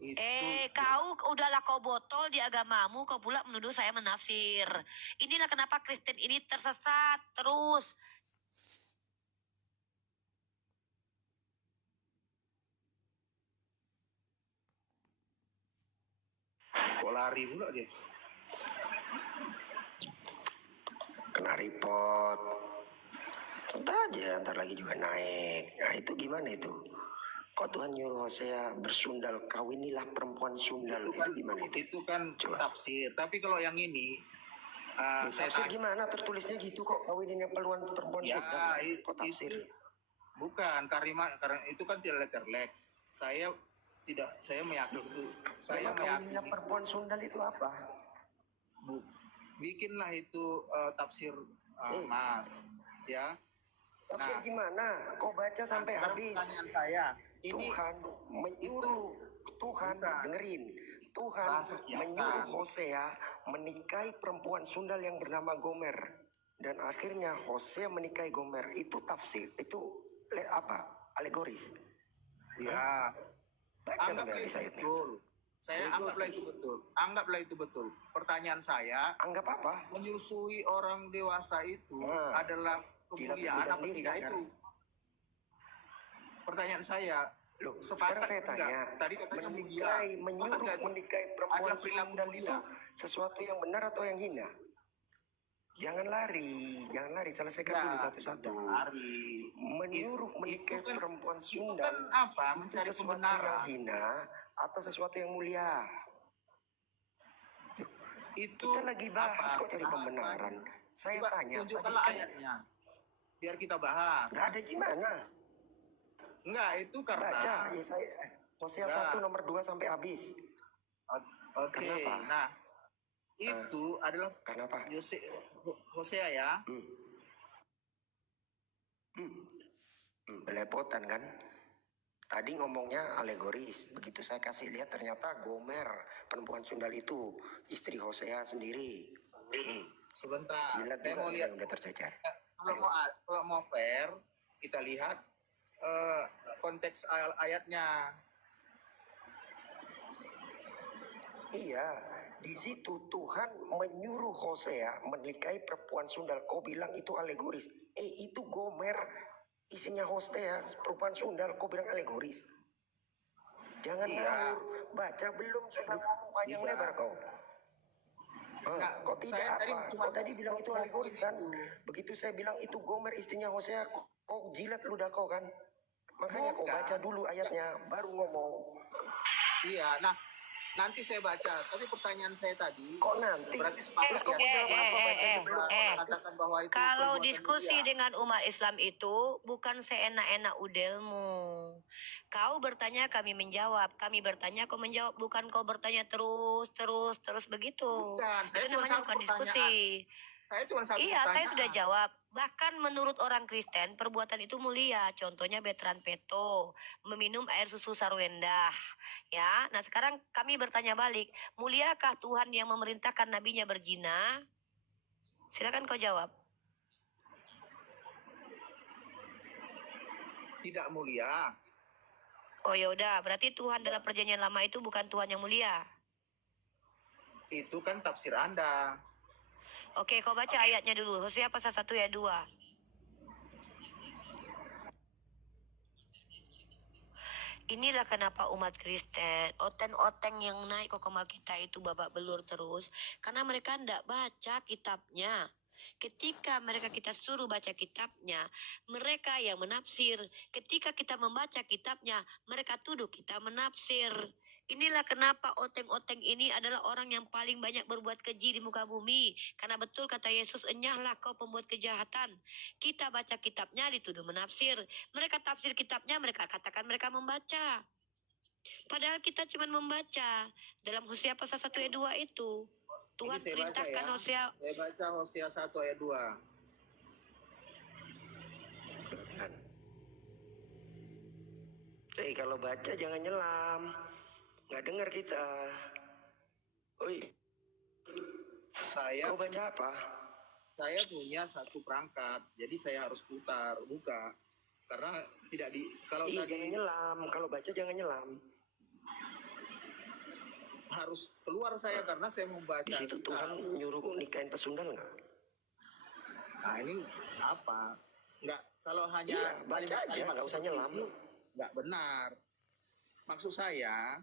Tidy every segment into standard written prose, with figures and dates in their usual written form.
Itu Kau udahlah kau botol di agamamu, kau pula menuduh saya menafsir. Inilah kenapa Kristen ini tersesat terus. kok lari pula dia. Kena report. Entah aja, ntar lagi juga naik. Nah itu gimana itu? Kok Tuhan nyuruh Hosea bersundal, kawinilah perempuan sundal. Itu gimana itu? Itu kan Coba. tafsir. Tapi kalau yang ini, saya Tafsir gimana? Tertulisnya gitu kok, kawinin yang perempuan ya, sundal. Kok tafsir? Bukan, karena itu kan tidak letter lex. Saya meyakini itu. Saya kawinilah meyakini perempuan sundal itu apa? bikinlah itu tafsir Mas, ya. Tafsir gimana? Kau baca sampai habis. Pertanyaan saya, ini Tuhan menyuruh, Tuhan dengerin, Tuhan menyuruh Hosea menikahi perempuan sundal yang bernama Gomer, dan akhirnya Hosea menikahi Gomer. Itu tafsir, itu apa? Alegoris. ya, Baca sampai habis ayatnya. Saya anggaplah itu betul. Pertanyaan saya, anggap apa? Menyusui orang dewasa itu adalah kemuliaan apa tidak itu? Pertanyaan saya. Loh, sekarang saya tanya, menikahi perempuan sundal itu sesuatu yang benar atau yang hina? Jangan lari, selesaikan dulu satu-satu. Menyuruh menikahi perempuan sundal itu sesuatu yang hina atau sesuatu yang mulia? Kita lagi bahas kok cari pembenaran. Saya tanya, tunjukkanlah ayatnya, biar kita bahas. Nggak ada gimana? Enggak, itu karena baca ya saya Hosea 1 nomor 2 sampai habis. Oke. Nah, itu adalah kenapa? Hosea ya. Belepotan kan? Tadi ngomongnya alegoris, begitu saya kasih lihat ternyata Gomer, perempuan sundal itu istri Hosea sendiri. Sebentar, Jilat saya mau lihat. Udah tercecer. Kalau mau fair, kita lihat konteks ayatnya. Iya, di situ Tuhan menyuruh Hosea menikahi perempuan sundal. Kau bilang itu alegoris. Itu Gomer, isinya Hosea, perempuan sundal. Kau bilang alegoris. Jangan ngawur. Baca belum sudah ngomong panjang lebar kau. Kok tidak apa? Kau tadi bilang itu alegoris kan? Begitu saya bilang itu Gomer istrinya Hosea, kau jilat ludah kau kan? Makanya kau baca dulu ayatnya, baru ngomong. Iya, nah nanti saya baca. Tapi pertanyaan saya tadi, kok nanti? Berarti terus kau jawab apa? Baca belum? Katakan bahwa itu kalau diskusi dengan umat Islam itu bukan seenak-enak udelmu. Kau bertanya, kami menjawab. Kami bertanya, kau menjawab. Bukan kau bertanya terus begitu. Bukan, saya itu namanya bukan diskusi. Saya cuma satu iya, pertanyaan. saya sudah jawab. Bahkan menurut orang Kristen, perbuatan itu mulia. Contohnya Bertrand Peto, meminum air susu Sarwendah. Ya, nah sekarang kami bertanya balik, muliakah Tuhan yang memerintahkan nabinya berzina? Silakan kau jawab. Tidak mulia. Oh ya udah, berarti Tuhan dalam perjanjian lama itu bukan Tuhan yang mulia. Itu kan tafsir Anda. Oke, kau baca ayatnya dulu. Hosea pasal 1 ayat 2. Inilah kenapa umat Kristen, oteng-oteng yang naik ke kamar kita itu babak belur terus. Karena mereka tidak baca kitabnya. Ketika kita suruh baca kitabnya, mereka yang menafsir. Ketika kita membaca kitabnya, mereka tuduh kita menafsir. Inilah kenapa oteng-oteng ini adalah orang yang paling banyak berbuat keji di muka bumi. Karena betul kata Yesus, enyahlah kau pembuat kejahatan. Kita baca kitabnya dituduh menafsir. Mereka tafsir kitabnya, mereka katakan mereka membaca. Padahal kita cuma membaca. Dalam Hosea pasal 1 ayat 2 itu. Tuhan perintahkan Hosea. Saya baca Hosea 1 ayat 2. Kalau baca jangan nyelam. Nggak dengar kita. Oi. Kau baca apa? Saya punya satu perangkat, jadi saya harus buka. Karena tidak kalau tadi jangan nyelam. Kalau baca jangan nyelam. harus keluar saya karena saya membaca Di situ kitab. Tuhan nyuruh nikahin pesundal nggak? Nah ini apa? Nggak, kalau hanya Iya, baca aja, kalimat nggak usah seperti nyelam. itu, nggak benar. Maksud saya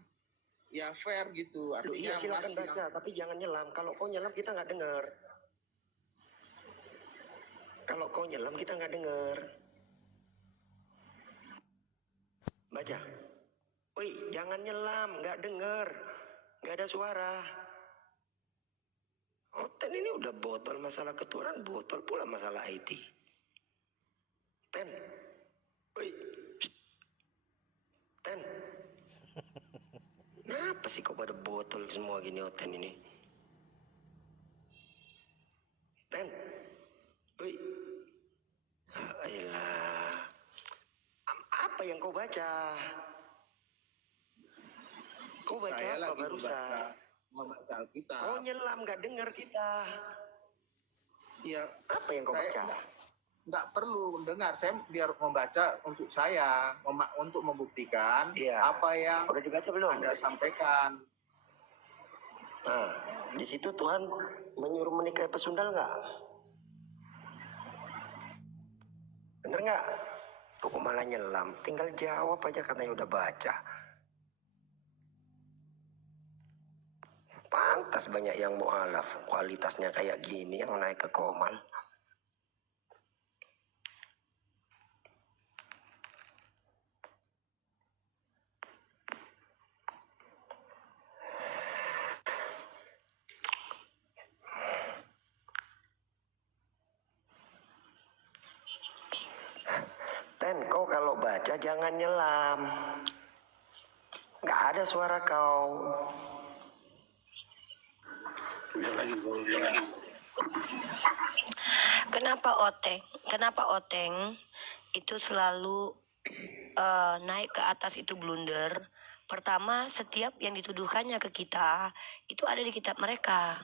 ya fair gitu. Loh, Artinya iya silakan Mas bilang, baca, tapi jangan nyelam. Kalau kau nyelam kita nggak dengar. Kalau kau nyelam kita nggak dengar. Baca. Woi, jangan nyelam, nggak dengar. Nggak ada suara. Ten ini udah botol masalah keturunan, botol pula masalah IT. Ten. Woi. Psst. Ten. Kenapa sih kok pada botol semua gini Ten ini? Ten. Woi. Ayolah. Apa yang kau baca? Kau baca saya apa lagi barusan? membaca Alkitab. Kau nyelam nggak dengar kita. Iya, Apa yang kau saya baca? nggak perlu mendengar. Saya biar membaca untuk saya, untuk membuktikan Iya. apa yang Udah dibaca belum? Anda sampaikan. Nah, di situ Tuhan menyuruh menikahi pesundal nggak? Bener nggak? Kok malah nyelam? Tinggal jawab aja katanya udah baca. Pantas banyak yang mualaf, kualitasnya kayak gini yang naik ke Komal. Ten, kau kalau baca jangan nyelam. Nggak ada suara kau. Udah lagi. Kenapa Oteng itu selalu naik ke atas itu blunder? Pertama, setiap yang dituduhkannya ke kita itu ada di kitab mereka.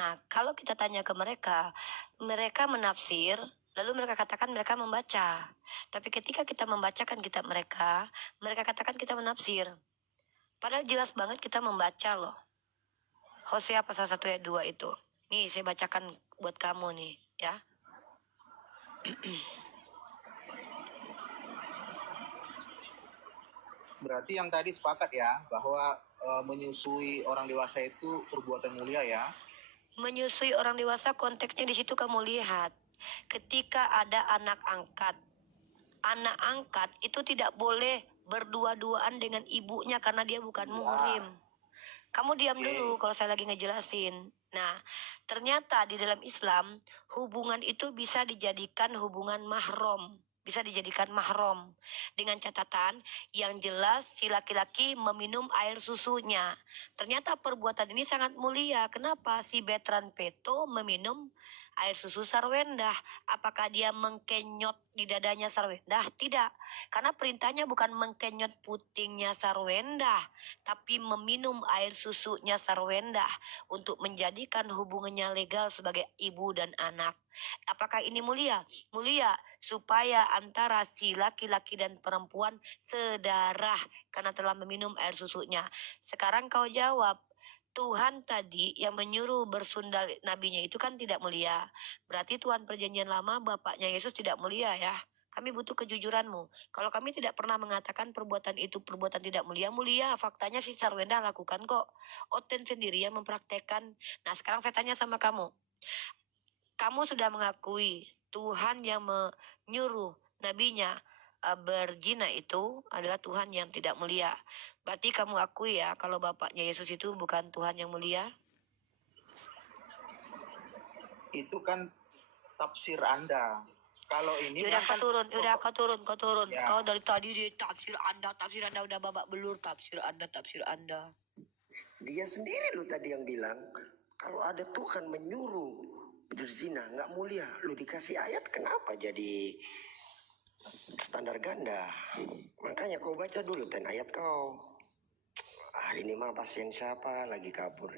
Nah, kalau kita tanya ke mereka, mereka menafsir, lalu mereka katakan mereka membaca. Tapi ketika kita membacakan kitab mereka, mereka katakan kita menafsir. Padahal jelas banget kita membaca loh. Hosea pasal 1 ayat 2 itu. Nih, saya bacakan buat kamu nih, ya. Berarti yang tadi sepakat ya bahwa menyusui orang dewasa itu perbuatan mulia ya. Menyusui orang dewasa konteksnya di situ kamu lihat. Ketika ada anak angkat itu tidak boleh berdua-duaan dengan ibunya karena dia bukan muhrim. Kamu diam dulu kalau saya lagi ngejelasin. Nah, ternyata di dalam Islam hubungan itu bisa dijadikan hubungan mahram. Bisa dijadikan mahram. Dengan catatan yang jelas si laki-laki meminum air susunya. Ternyata perbuatan ini sangat mulia. Kenapa si Betran Peto meminum air susu Sarwendah? Apakah dia mengkenyot di dadanya Sarwendah? Tidak. Karena perintahnya bukan mengkenyot putingnya Sarwendah, tapi meminum air susunya Sarwendah untuk menjadikan hubungannya legal sebagai ibu dan anak. Apakah ini mulia? Mulia supaya antara si laki-laki dan perempuan sedarah karena telah meminum air susunya. Sekarang kau jawab, Tuhan tadi yang menyuruh bersundal nabinya itu kan tidak mulia. Berarti Tuhan perjanjian lama bapaknya Yesus tidak mulia ya. Kami butuh kejujuranmu. Kalau kami tidak pernah mengatakan perbuatan itu perbuatan tidak mulia, mulia. Faktanya si Sarwenda lakukan kok. Oten sendiri yang mempraktekkan. Nah sekarang saya tanya sama kamu. Kamu sudah mengakui Tuhan yang menyuruh nabinya berzina itu adalah Tuhan yang tidak mulia. Berarti kamu akui ya kalau bapaknya Yesus itu bukan Tuhan yang mulia? Itu kan tafsir Anda. Kalau ini Yaudah kan kau turun. Ya. Kau dari tadi di tafsir Anda udah babak belur tafsir Anda. Dia sendiri lu tadi yang bilang kalau ada Tuhan menyuruh berzina nggak mulia. Lu dikasih ayat kenapa jadi standar ganda? Makanya kau baca dulu ayat kau. Ini mah pasien siapa lagi kabur.